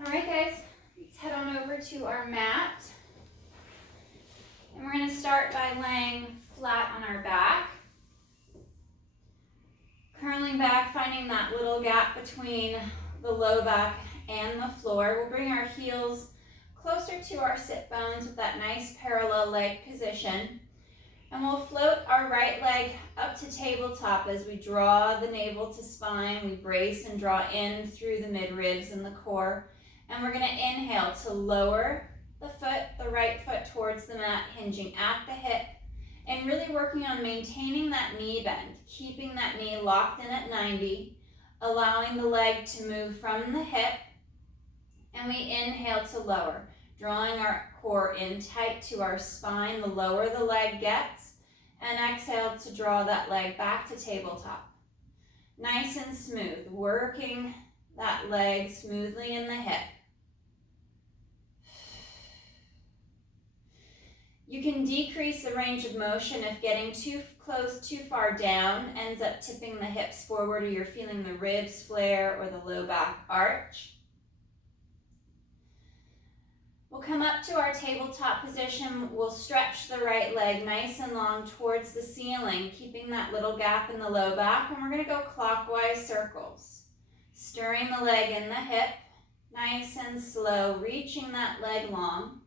All right, guys, let's head on over to our mat. And we're going to start by laying flat on our back. Curling back, finding that little gap between the low back and the floor. We'll bring our heels closer to our sit bones with that nice parallel leg position. And we'll float our right leg up to tabletop as we draw the navel to spine. We brace and draw in through the mid-ribs and the core. And we're going to inhale to lower the foot, the right foot towards the mat, hinging at the hip, and really working on maintaining that knee bend, keeping that knee locked in at 90, allowing the leg to move from the hip, and we inhale to lower, drawing our core in tight to our spine, the lower the leg gets, and exhale to draw that leg back to tabletop. Nice and smooth, working that leg smoothly in the hip. You can decrease the range of motion if getting too close, too far down ends up tipping the hips forward, or you're feeling the ribs flare or the low back arch. We'll come up to our tabletop position. We'll stretch the right leg nice and long towards the ceiling, keeping that little gap in the low back, and we're going to go clockwise circles. Stirring the leg in the hip, nice and slow, reaching that leg long.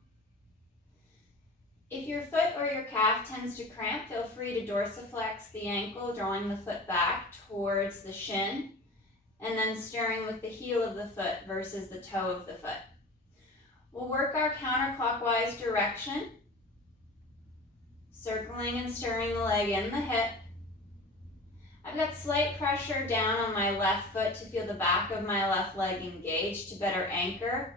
If your foot or your calf tends to cramp, feel free to dorsiflex the ankle, drawing the foot back towards the shin, and then stirring with the heel of the foot versus the toe of the foot. We'll work our counterclockwise direction, circling and stirring the leg in the hip. I've got slight pressure down on my left foot to feel the back of my left leg engaged to better anchor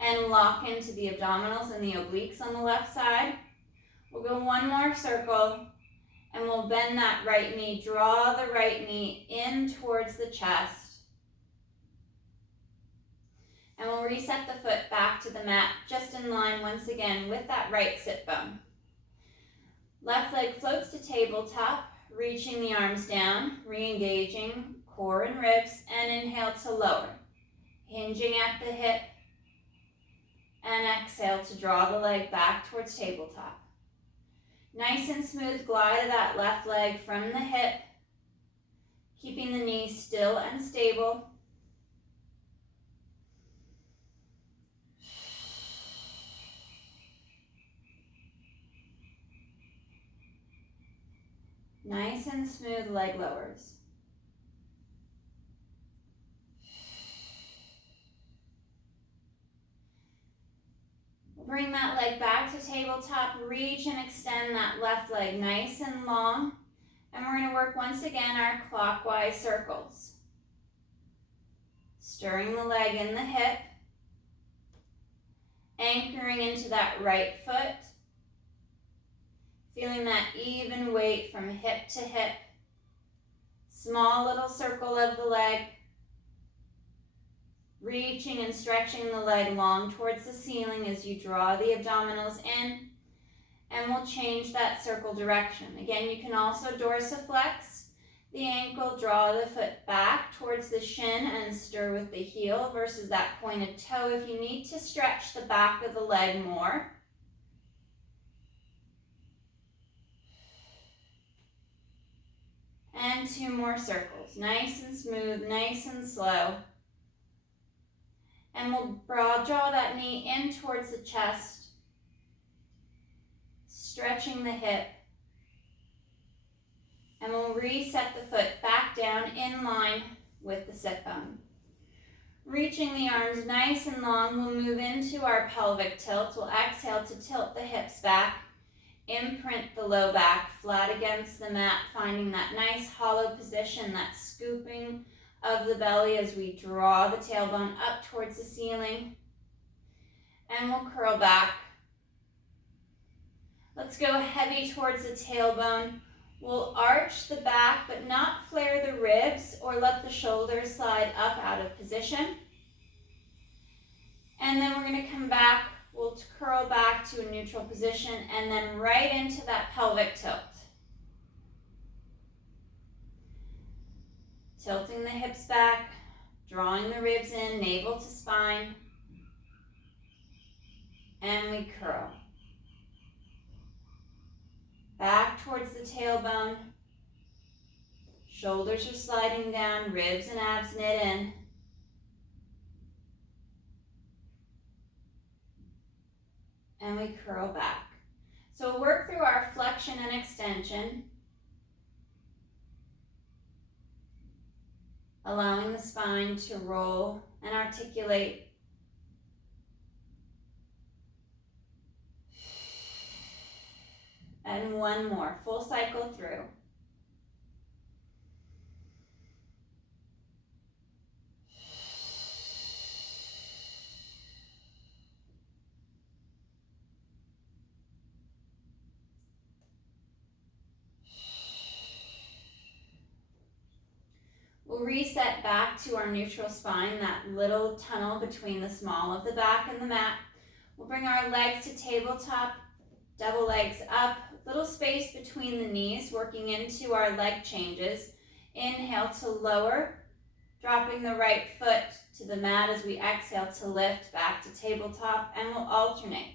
and lock into the abdominals and the obliques on the left side. We'll go one more circle, and we'll bend that right knee, draw the right knee in towards the chest. And we'll reset the foot back to the mat, just in line once again with that right sit bone. Left leg floats to tabletop, reaching the arms down, re-engaging core and ribs, and inhale to lower, hinging at the hip, and exhale to draw the leg back towards tabletop. Nice and smooth glide of that left leg from the hip, keeping the knee still and stable. Nice and smooth leg lowers. Bring that leg back to tabletop, reach and extend that left leg nice and long. And we're going to work once again our clockwise circles. Stirring the leg in the hip, anchoring into that right foot, feeling that even weight from hip to hip. Small little circle of the leg, reaching and stretching the leg long towards the ceiling as you draw the abdominals in, and we'll change that circle direction. Again, you can also dorsiflex the ankle, draw the foot back towards the shin and stir with the heel versus that pointed toe if you need to stretch the back of the leg more. And two more circles, nice and smooth, nice and slow. And we'll draw that knee in towards the chest, stretching the hip. And we'll reset the foot back down in line with the sit bone. Reaching the arms nice and long, we'll move into our pelvic tilt. We'll exhale to tilt the hips back, imprint the low back flat against the mat, finding that nice hollow position, that scooping of the belly as we draw the tailbone up towards the ceiling. And we'll curl back. Let's go heavy towards the tailbone. We'll arch the back, but not flare the ribs or let the shoulders slide up out of position. And then we're going to come back. We'll curl back to a neutral position and then right into that pelvic tilt. Tilting the hips back, drawing the ribs in, navel to spine. and we curl. Back towards the tailbone. Shoulders are sliding down, ribs and abs knit in. And we curl back. So work through our flexion and extension, allowing the spine to roll and articulate. And one more, full cycle through. We'll reset back to our neutral spine, that little tunnel between the small of the back and the mat. We'll bring our legs to tabletop, double legs up, little space between the knees, working into our leg changes. Inhale to lower, dropping the right foot to the mat as we exhale to lift back to tabletop, and we'll alternate.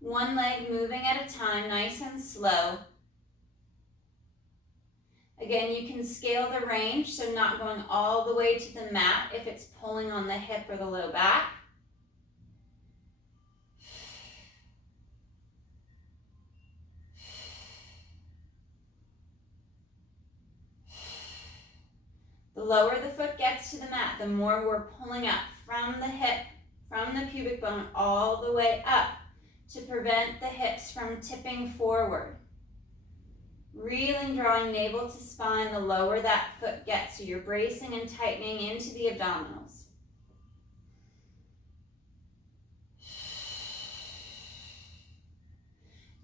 One leg moving at a time, nice and slow. Again, you can scale the range, so not going all the way to the mat if it's pulling on the hip or the low back. The lower the foot gets to the mat, the more we're pulling up from the hip, from the pubic bone, all the way up to prevent the hips from tipping forward. Really drawing navel to spine the lower that foot gets, so you're bracing and tightening into the abdominals.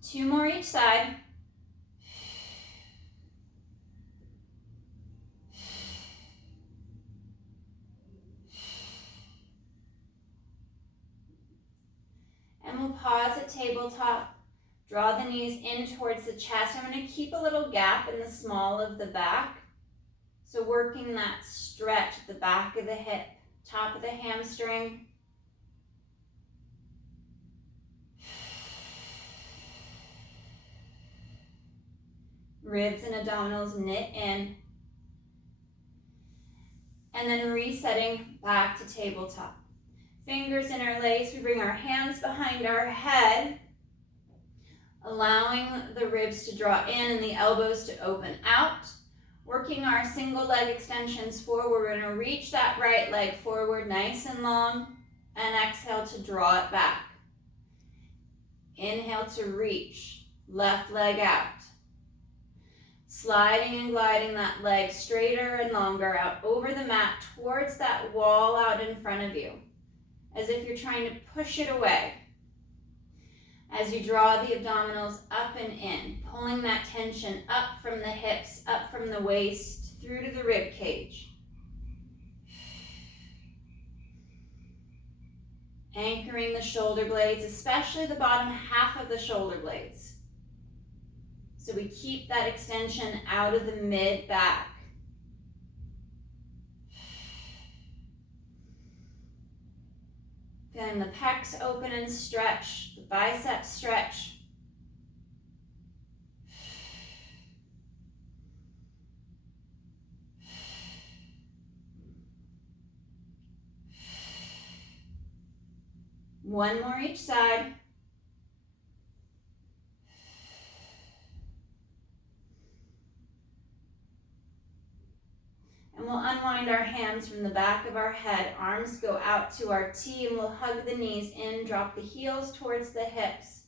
Two more each side. And we'll pause at tabletop. Draw the knees in towards the chest. I'm going to keep a little gap in the small of the back. So working that stretch at the back of the hip, top of the hamstring. Ribs and abdominals knit in. And then resetting back to tabletop. Fingers interlace. We bring our hands behind our head, allowing the ribs to draw in and the elbows to open out. Working our single leg extensions forward. We're going to reach that right leg forward nice and long and exhale to draw it back. Inhale to reach, left leg out. Sliding and gliding that leg straighter and longer out over the mat towards that wall out in front of you, as if you're trying to push it away. As you draw the abdominals up and in, pulling that tension up from the hips, up from the waist, through to the rib cage. Anchoring the shoulder blades, especially the bottom half of the shoulder blades. So we keep that extension out of the mid-back. Feeling the pecs open and stretch, the biceps stretch. One more each side. And we'll unwind our hands from the back of our head. Arms go out to our T, and we'll hug the knees in, drop the heels towards the hips.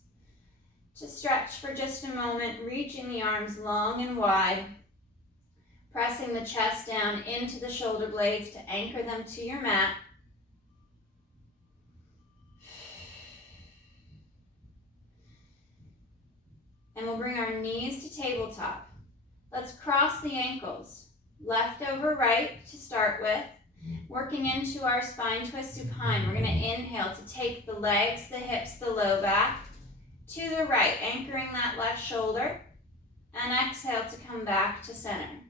To stretch for just a moment, reaching the arms long and wide. Pressing the chest down into the shoulder blades to anchor them to your mat. And we'll bring our knees to tabletop. Let's cross the ankles. Left over right to start with. Working into our spine twist supine. We're going to inhale to take the legs, the hips, the low back to the right, anchoring that left shoulder. And exhale to come back to center.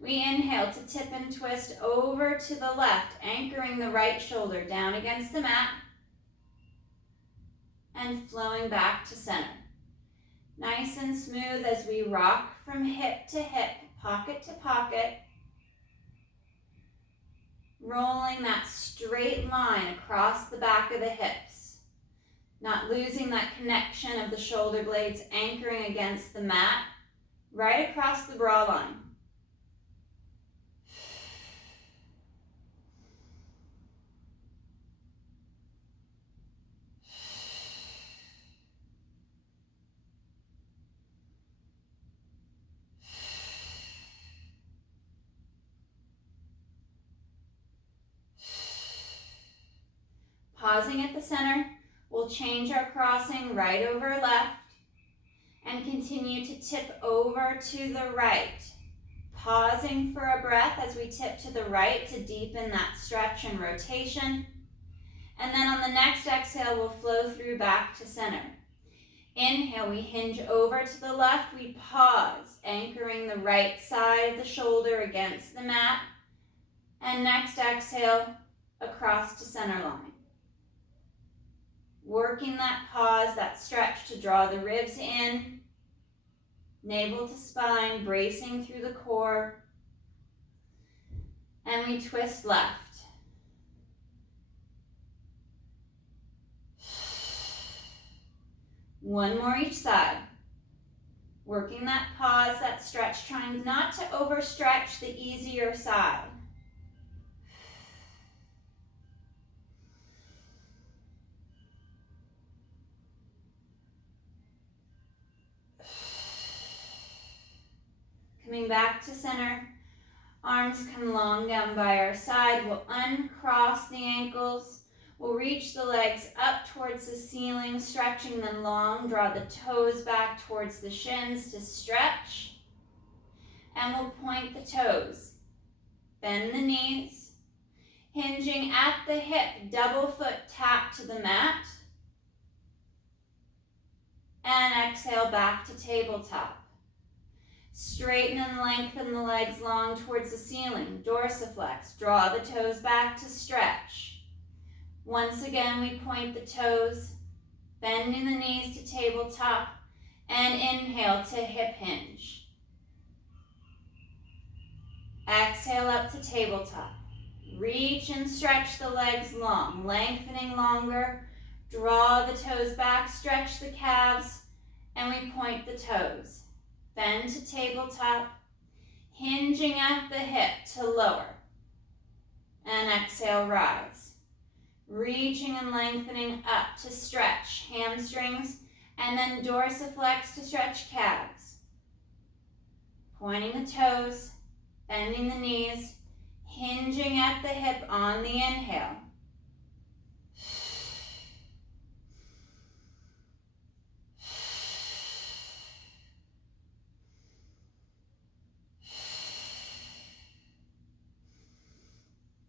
We inhale to tip and twist over to the left, anchoring the right shoulder down against the mat. and flowing back to center. Nice and smooth as we rock from hip to hip, pocket to pocket, rolling that straight line across the back of the hips, not losing that connection of the shoulder blades anchoring against the mat, right across the bra line. Pausing at the center, we'll change our crossing right over left and continue to tip over to the right. Pausing for a breath as we tip to the right to deepen that stretch and rotation. And then on the next exhale, we'll flow through back to center. Inhale, we hinge over to the left, we pause, anchoring the right side of the shoulder against the mat. And next exhale, across to center line. Working that pause, that stretch to draw the ribs in, navel to spine, bracing through the core. And we twist left. One more each side. Working that pause, that stretch, trying not to overstretch the easier side. Coming back to center, arms come long down by our side. We'll uncross the ankles. We'll reach the legs up towards the ceiling, stretching them long. Draw the toes back towards the shins to stretch. And we'll point the toes. Bend the knees. Hinging at the hip, double foot tap to the mat. And exhale back to tabletop. Straighten and lengthen the legs long towards the ceiling. Dorsiflex. Draw the toes back to stretch. Once again, we point the toes, bending the knees to tabletop, and inhale to hip hinge. Exhale up to tabletop. Reach and stretch the legs long, lengthening longer. Draw the toes back, stretch the calves, and we point the toes. Bend to tabletop, hinging at the hip to lower. And exhale, rise. Reaching and lengthening up to stretch hamstrings, and then dorsiflex to stretch calves. Pointing the toes, bending the knees, hinging at the hip on the inhale.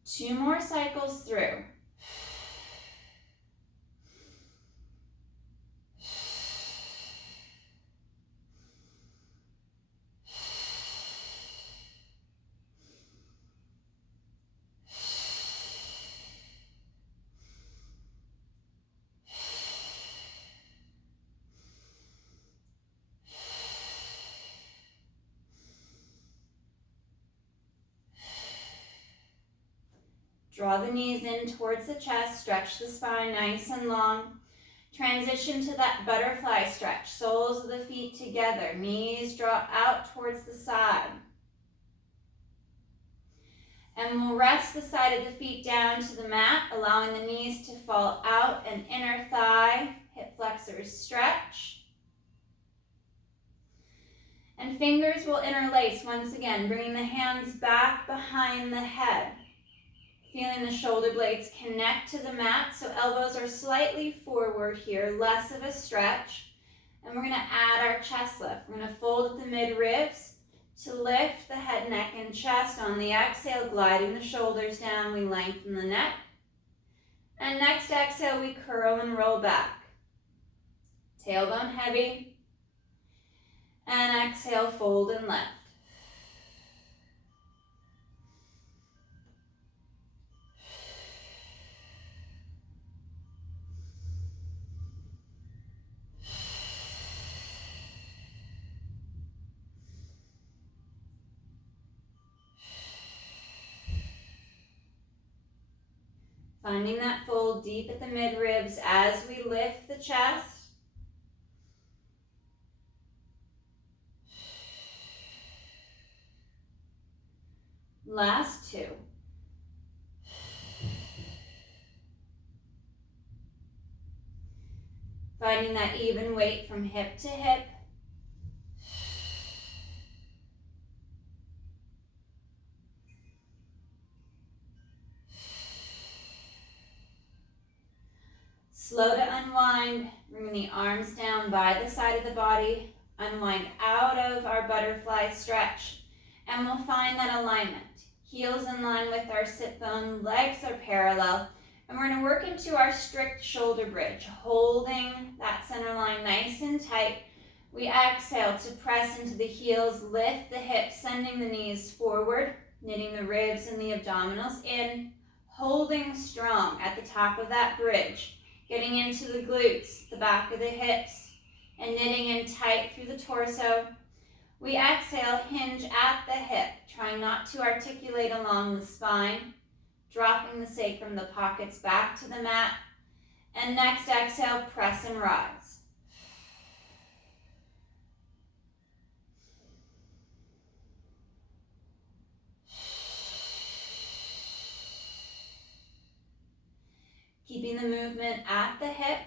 Two more cycles through. Draw the knees in towards the chest, stretch the spine nice and long. Transition to that butterfly stretch, soles of the feet together, knees draw out towards the side. And we'll rest the side of the feet down to the mat, allowing the knees to fall out and inner thigh, hip flexors stretch. And fingers will interlace once again, bringing the hands back behind the head. Feeling the shoulder blades connect to the mat, so elbows are slightly forward here, less of a stretch. And we're going to add our chest lift. We're going to fold at the mid-ribs to lift the head, neck, and chest. On the exhale, gliding the shoulders down, we lengthen the neck. And next exhale, we curl and roll back. Tailbone heavy. And exhale, fold and lift. Finding that fold deep at the midribs as we lift the chest. Last two. Finding that even weight from hip to hip. Slow to unwind, bringing the arms down by the side of the body, unwind out of our butterfly stretch, and we'll find that alignment. Heels in line with our sit bone, legs are parallel, and we're going to work into our strict shoulder bridge, holding that center line nice and tight. We exhale to press into the heels, lift the hips, sending the knees forward, knitting the ribs and the abdominals in, holding strong at the top of that bridge. Getting into the glutes, the back of the hips, and knitting in tight through the torso. We exhale, hinge at the hip, trying not to articulate along the spine, dropping the sacrum, the pockets back to the mat. And next exhale, press and rise. Keeping the movement at the hip.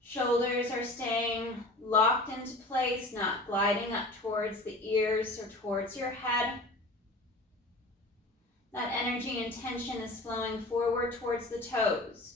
Shoulders are staying locked into place, not gliding up towards the ears or towards your head. That energy and tension is flowing forward towards the toes.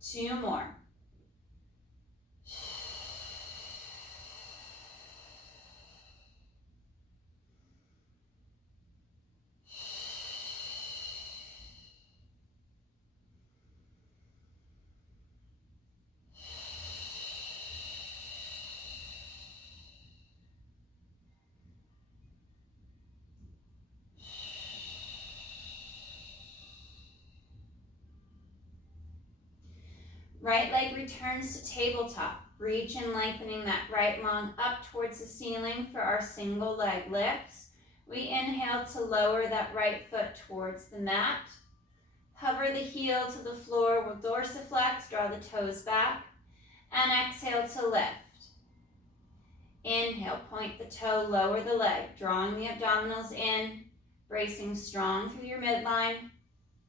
Two more. Right leg returns to tabletop. Reach and lengthening that right long up towards the ceiling for our single leg lifts. We inhale to lower that right foot towards the mat. Hover the heel to the floor with dorsiflex, draw the toes back. And exhale to lift. Inhale, point the toe, lower the leg, drawing the abdominals in, bracing strong through your midline.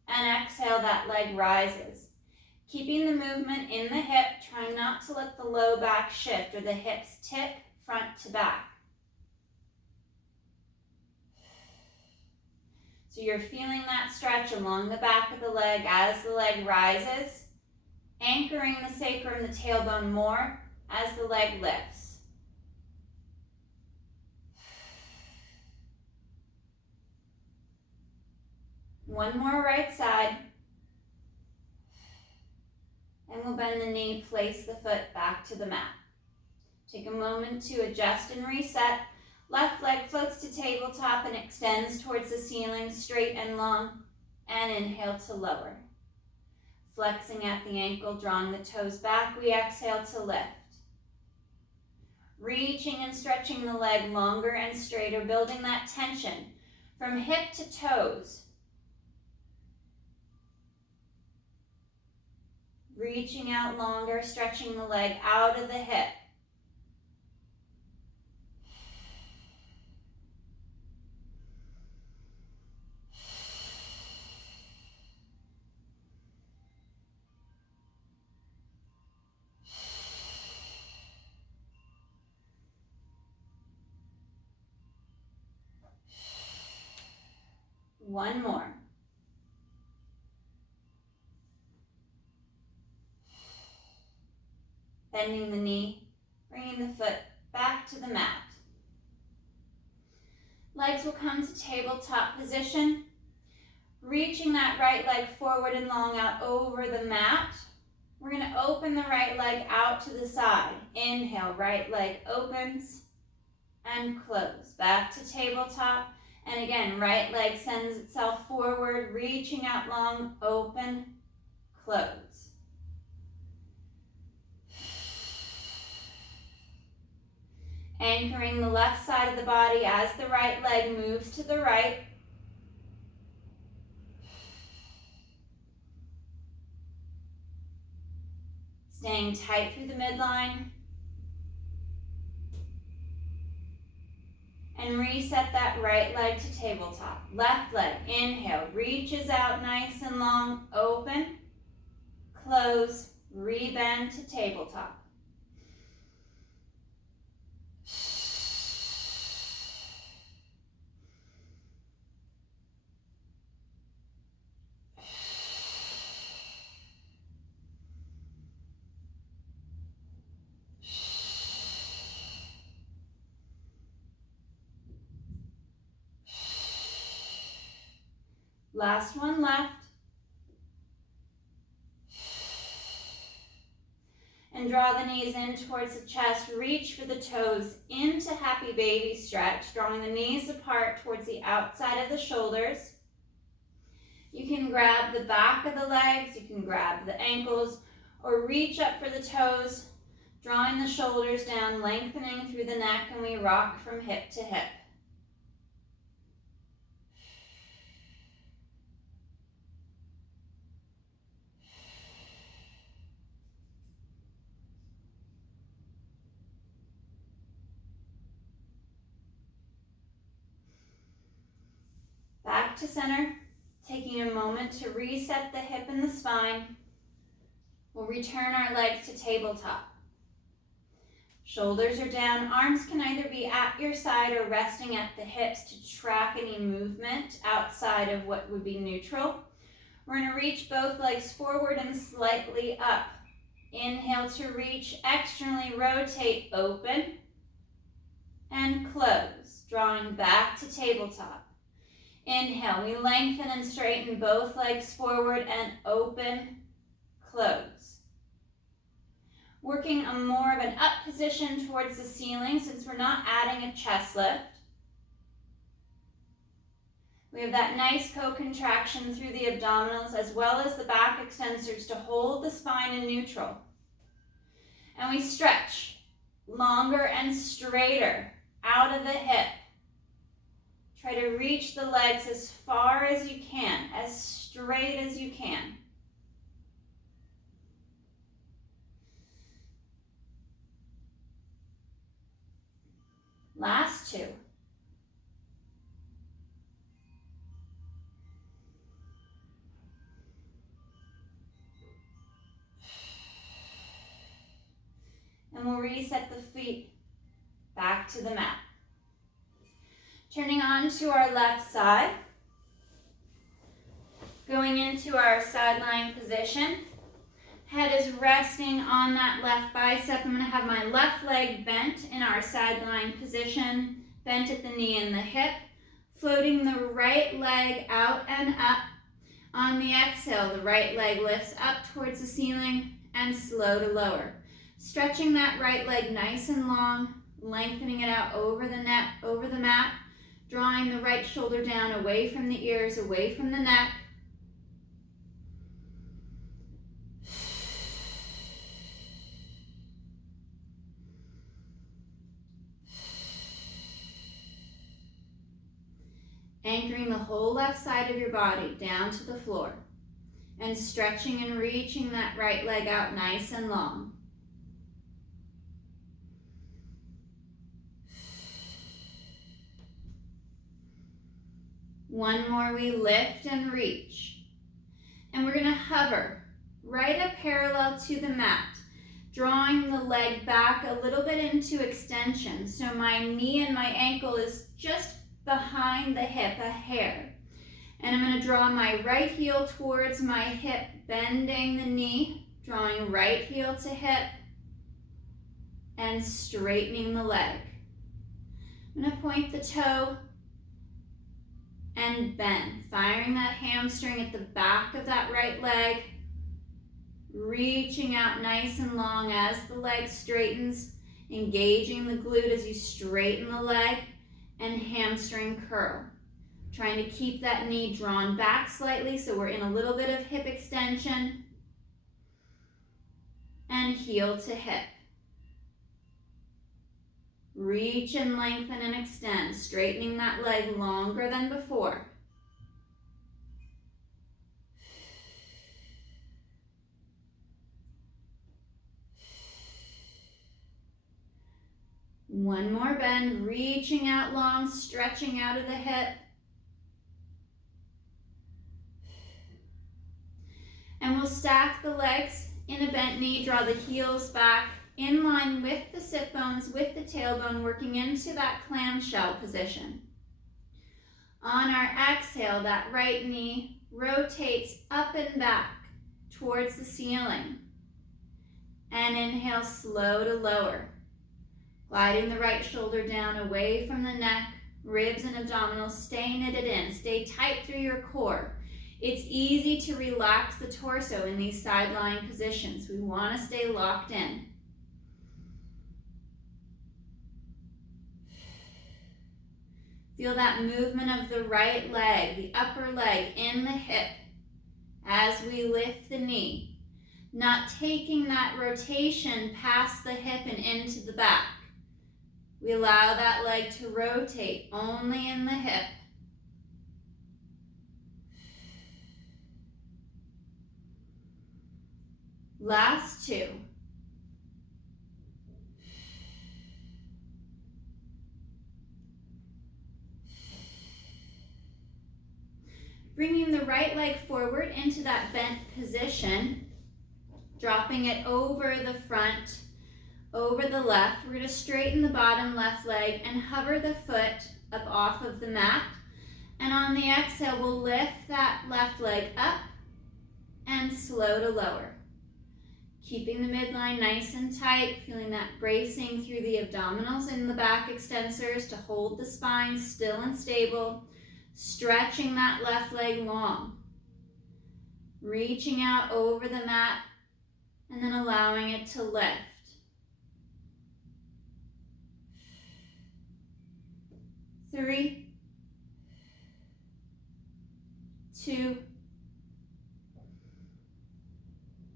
And exhale, that leg rises. Keeping the movement in the hip, trying not to let the low back shift or the hips tip front to back. So you're feeling that stretch along the back of the leg as the leg rises, anchoring the sacrum, the tailbone more as the leg lifts. One more right side. And we'll bend the knee, place the foot back to the mat. Take a moment to adjust and reset. Left leg floats to tabletop and extends towards the ceiling, straight and long. And inhale to lower. Flexing at the ankle, drawing the toes back, we exhale to lift. Reaching and stretching the leg longer and straighter, building that tension from hip to toes. Reaching out longer, stretching the leg out of the hip. One more. Bending the knee, bringing the foot back to the mat. Legs will come to tabletop position. Reaching that right leg forward and long out over the mat. We're going to open the right leg out to the side. Inhale, right leg opens and close. Back to tabletop. And again, right leg sends itself forward, reaching out long, open, close. Anchoring the left side of the body as the right leg moves to the right. Staying tight through the midline. And reset that right leg to tabletop. Left leg, inhale, reaches out nice and long, open, close, rebend to tabletop. Last one left. And draw the knees in towards the chest. Reach for the toes into happy baby stretch, drawing the knees apart towards the outside of the shoulders. You can grab the back of the legs, you can grab the ankles, or reach up for the toes, drawing the shoulders down, lengthening through the neck, and we rock from hip to hip. Back to center, taking a moment to reset the hip and the spine. We'll return our legs to tabletop. Shoulders are down. Arms can either be at your side or resting at the hips to track any movement outside of what would be neutral. We're going to reach both legs forward and slightly up. Inhale to reach, externally rotate, open, and close, drawing back to tabletop. Inhale, we lengthen and straighten both legs forward and open, close. Working a more of an up position towards the ceiling since we're not adding a chest lift. We have that nice co-contraction through the abdominals as well as the back extensors to hold the spine in neutral. And we stretch longer and straighter out of the hip. Try to reach the legs as far as you can, as straight as you can. Last two. And we'll reset the feet back to the mat. Turning on to our left side. Going into our side lying position. Head is resting on that left bicep. I'm going to have my left leg bent in our side lying position, bent at the knee and the hip, floating the right leg out and up. On the exhale, the right leg lifts up towards the ceiling and slow to lower. Stretching that right leg nice and long, lengthening it out over the neck, over the mat, drawing the right shoulder down away from the ears, away from the neck. Anchoring the whole left side of your body down to the floor and stretching and reaching that right leg out nice and long. One more, we lift and reach. And we're going to hover right up parallel to the mat, drawing the leg back a little bit into extension. So my knee and my ankle is just behind the hip, a hair. And I'm going to draw my right heel towards my hip, bending the knee, drawing right heel to hip, and straightening the leg. I'm going to point the toe and bend. Firing that hamstring at the back of that right leg. Reaching out nice and long as the leg straightens. Engaging the glute as you straighten the leg and hamstring curl. Trying to keep that knee drawn back slightly so we're in a little bit of hip extension. And heel to hip. Reach and lengthen and extend, straightening that leg longer than before. One more bend, reaching out long, stretching out of the hip. And we'll stack the legs in a bent knee, draw the heels back in line with the sit bones, with the tailbone, working into that clamshell position. On our exhale, that right knee rotates up and back towards the ceiling. And inhale, slow to lower. Gliding the right shoulder down away from the neck, ribs and abdominals stay knitted in. Stay tight through your core. It's easy to relax the torso in these side lying positions. We want to stay locked in. Feel that movement of the right leg, the upper leg in the hip as we lift the knee. Not taking that rotation past the hip and into the back. We allow that leg to rotate only in the hip. Last two. Bringing the right leg forward into that bent position, dropping it over the front, over the left. We're going to straighten the bottom left leg and hover the foot up off of the mat. And on the exhale, we'll lift that left leg up and slow to lower. Keeping the midline nice and tight, feeling that bracing through the abdominals and the back extensors to hold the spine still and stable. Stretching that left leg long. Reaching out over the mat and then allowing it to lift. Three, two,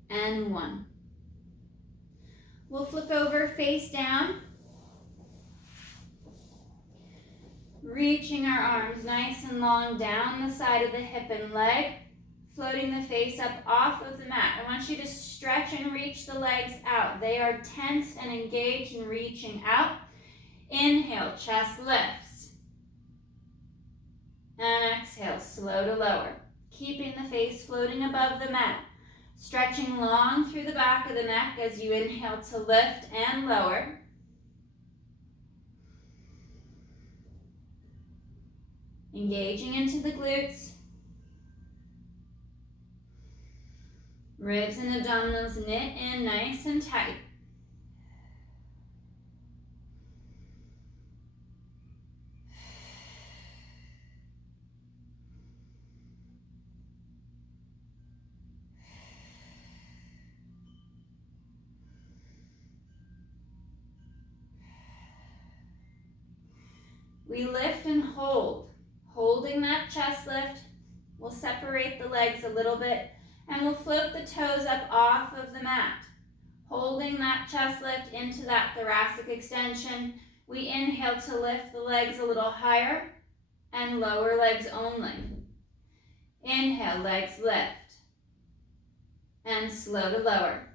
and one. We'll flip over face down. Reaching our arms nice and long down the side of the hip and leg, floating the face up off of the mat. I want you to stretch and reach the legs out. They are tense and engaged and reaching out. Inhale, chest lifts. And exhale, slow to lower. Keeping the face floating above the mat. Stretching long through the back of the neck as you inhale to lift and lower. Engaging into the glutes. Ribs and abdominals knit in nice and tight. We lift and hold. Holding that chest lift, we'll separate the legs a little bit and we'll float the toes up off of the mat. Holding that chest lift into that thoracic extension, we inhale to lift the legs a little higher and lower legs only. Inhale, legs lift and slow to lower.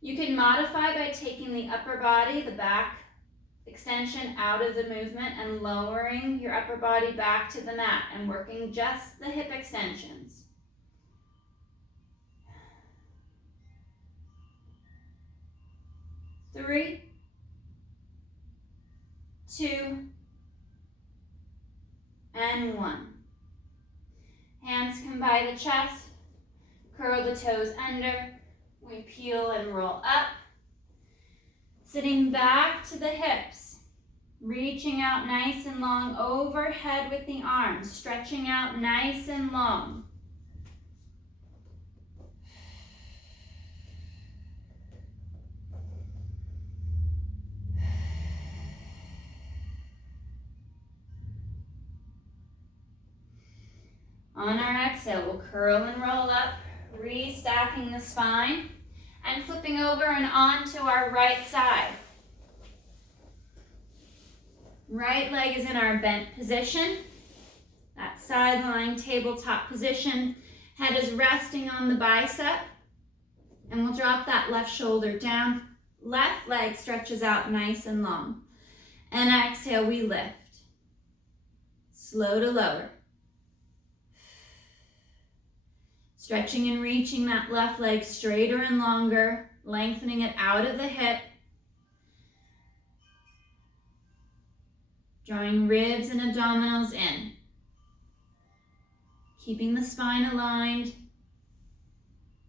You can modify by taking the upper body, the back extension out of the movement and lowering your upper body back to the mat and working just the hip extensions. Three, two, and one. Hands come by the chest, curl the toes under, we peel and roll up. Sitting back to the hips. Reaching out nice and long overhead with the arms, stretching out nice and long. On our exhale, we'll curl and roll up, restacking the spine and flipping over and onto our right side. Right leg is in our bent position, that side lying tabletop position. Head is resting on the bicep, and we'll drop that left shoulder down. Left leg stretches out nice and long. And exhale, we lift. Slow to lower. Stretching and reaching that left leg straighter and longer, lengthening it out of the hip. Drawing ribs and abdominals in. Keeping the spine aligned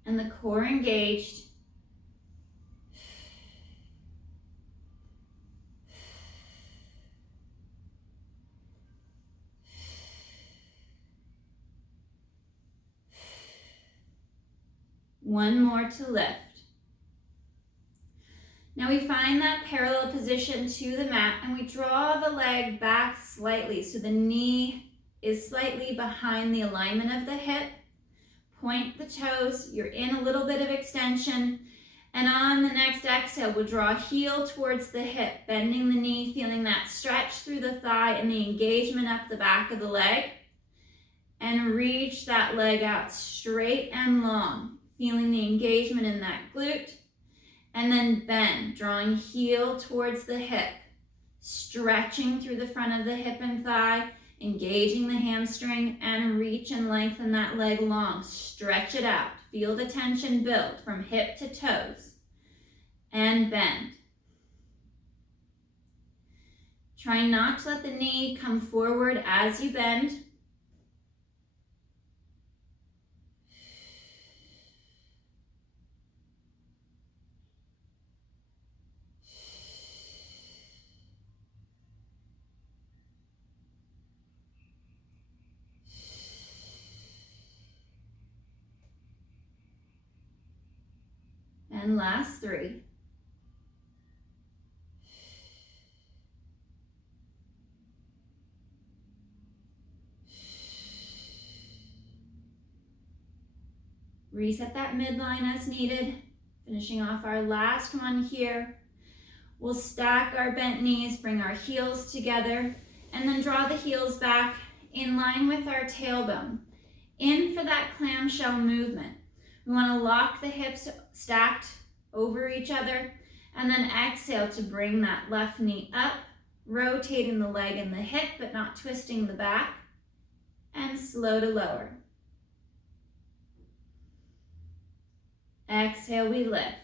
and the core engaged. One more to lift. Now we find that parallel position to the mat and we draw the leg back slightly so the knee is slightly behind the alignment of the hip. Point the toes, you're in a little bit of extension, and on the next exhale, we'll draw heel towards the hip, bending the knee, feeling that stretch through the thigh and the engagement up the back of the leg, and reach that leg out straight and long, feeling the engagement in that glute, and then bend, drawing heel towards the hip, stretching through the front of the hip and thigh, engaging the hamstring, and reach and lengthen that leg long. Stretch it out. Feel the tension build from hip to toes. And bend. Try not to let the knee come forward as you bend. And last 3. Reset that midline as needed. Finishing off our last one here. We'll stack our bent knees, bring our heels together, and then draw the heels back in line with our tailbone. In for that clamshell movement. We want to lock the hips stacked over each other, and then exhale to bring that left knee up, rotating the leg and the hip, but not twisting the back, and slow to lower. Exhale, we lift.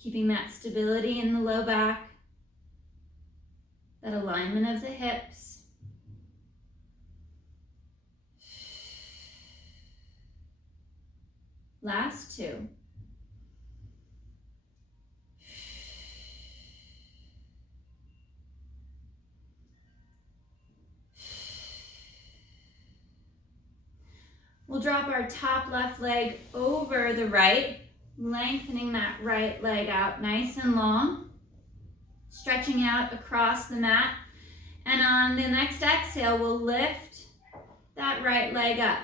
Keeping that stability in the low back, that alignment of the hips. Last 2. We'll drop our top left leg over the right, lengthening that right leg out nice and long, stretching out across the mat. And on the next exhale, we'll lift that right leg up.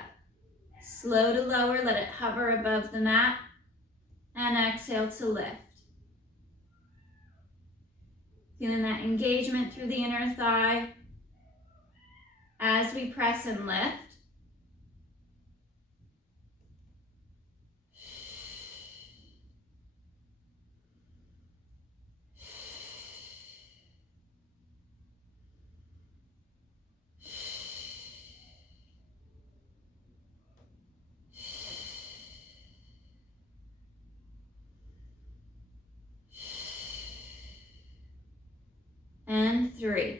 Slow to lower, let it hover above the mat, and exhale to lift. Feeling that engagement through the inner thigh as we press and lift. 3,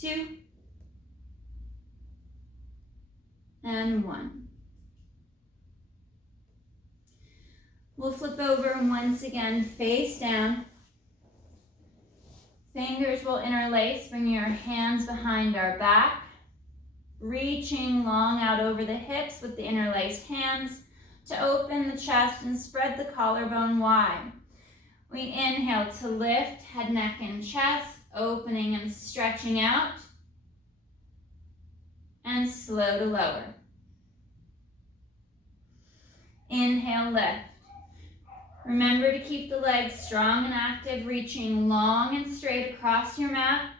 2, and 1. We'll flip over and once again face down. Fingers will interlace, bringing our hands behind our back, reaching long out over the hips with the interlaced hands to open the chest and spread the collarbone wide. We inhale to lift, head, neck, and chest, opening and stretching out, and slow to lower. Inhale, lift. Remember to keep the legs strong and active, reaching long and straight across your mat.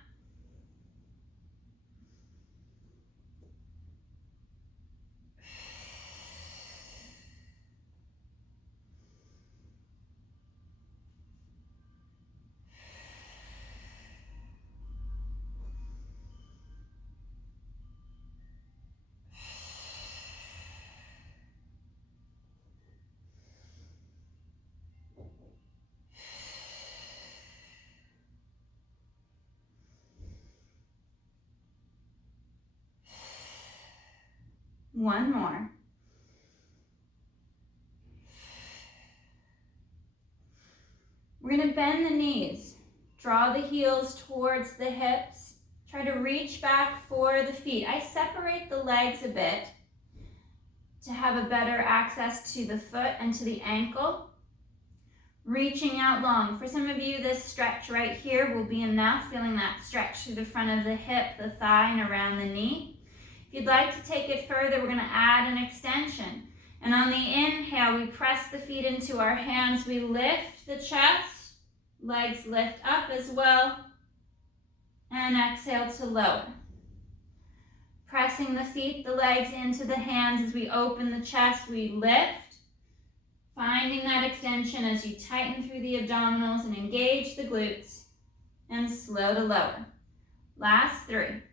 One more. We're going to bend the knees. Draw the heels towards the hips. Try to reach back for the feet. I separate the legs a bit to have a better access to the foot and to the ankle. Reaching out long. For some of you, this stretch right here will be enough, feeling that stretch through the front of the hip, the thigh, and around the knee. If you'd like to take it further, we're going to add an extension. And on the inhale, we press the feet into our hands. We lift the chest, legs lift up as well, and exhale to lower. Pressing the feet, the legs into the hands as we open the chest, we lift, finding that extension as you tighten through the abdominals and engage the glutes, and slow to lower. Last 3.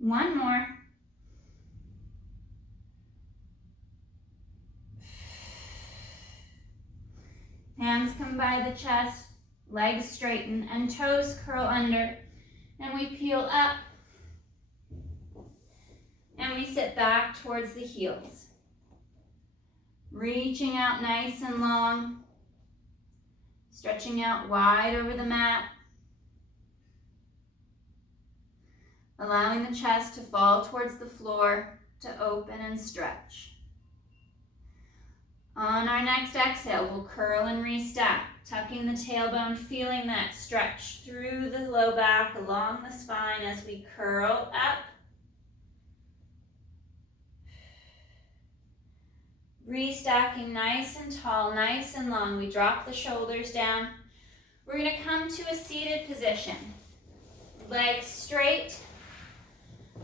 One more. Hands come by the chest, legs straighten, and toes curl under. And we peel up. And we sit back towards the heels. Reaching out nice and long. Stretching out wide over the mat. Allowing the chest to fall towards the floor to open and stretch. On our next exhale, we'll curl and restack, tucking the tailbone, feeling that stretch through the low back, along the spine as we curl up. Restacking nice and tall, nice and long. We drop the shoulders down. We're going to come to a seated position. Legs straight,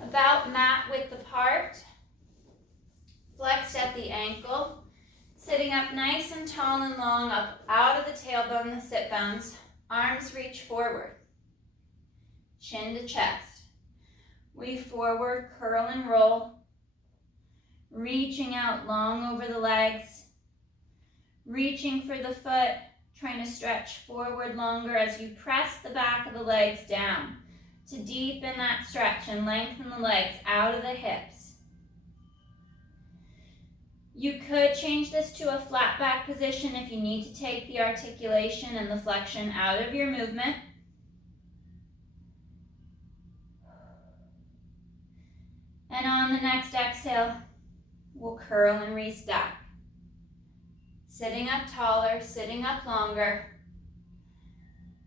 about mat width apart, flexed at the ankle, sitting up nice and tall and long, up out of the tailbone, the sit bones, arms reach forward, chin to chest. We forward, curl and roll, reaching out long over the legs, reaching for the foot, trying to stretch forward longer as you press the back of the legs down to deepen that stretch and lengthen the legs out of the hips. You could change this to a flat back position if you need to take the articulation and the flexion out of your movement. And on the next exhale, we'll curl and restack. Sitting up taller, sitting up longer,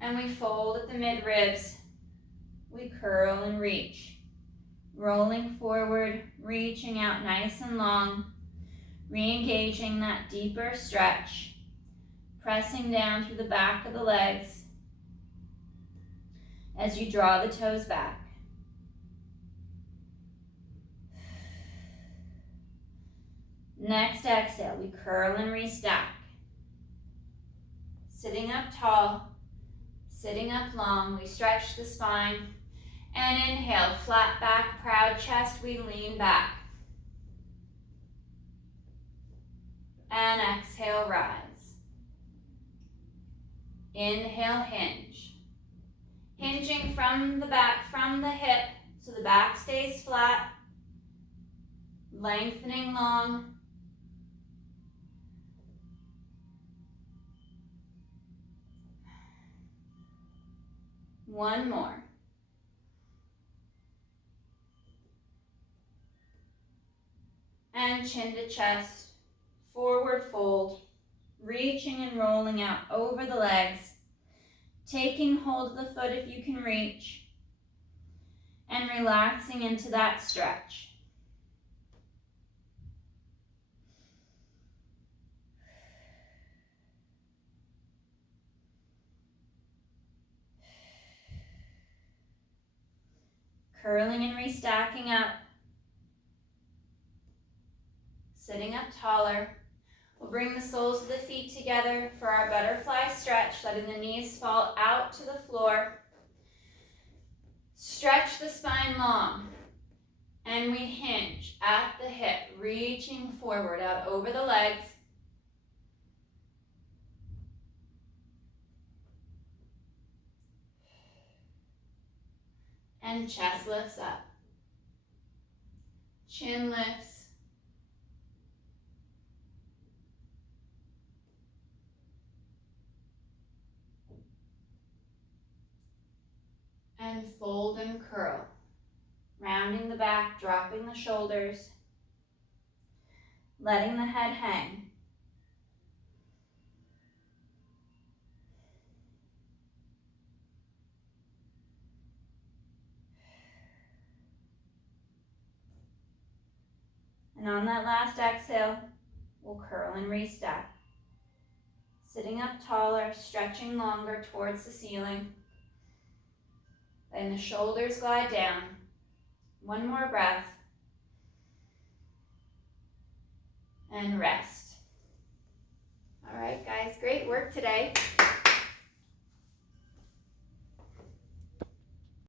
and we fold at the mid-ribs. We curl and reach, rolling forward, reaching out nice and long, re-engaging that deeper stretch, pressing down through the back of the legs as you draw the toes back. Next exhale, we curl and restack. Sitting up tall, Sitting up long, we stretch the spine. And inhale, flat back, proud chest, we lean back. And exhale, rise. Inhale, hinge. Hinging from the back, from the hip, so the back stays flat. Lengthening long. One more. And chin to chest, forward fold, reaching and rolling out over the legs, taking hold of the foot if you can reach, and relaxing into that stretch. Curling and restacking up. Sitting up taller. We'll bring the soles of the feet together for our butterfly stretch, letting the knees fall out to the floor. Stretch the spine long. And we hinge at the hip, reaching forward out over the legs. And chest lifts up. Chin lifts. And fold and curl. Rounding the back, dropping the shoulders. Letting the head hang. And on that last exhale, we'll curl and restack. Sitting up taller, stretching longer towards the ceiling. Letting the shoulders glide down. One more breath. And rest. All right, guys, great work today.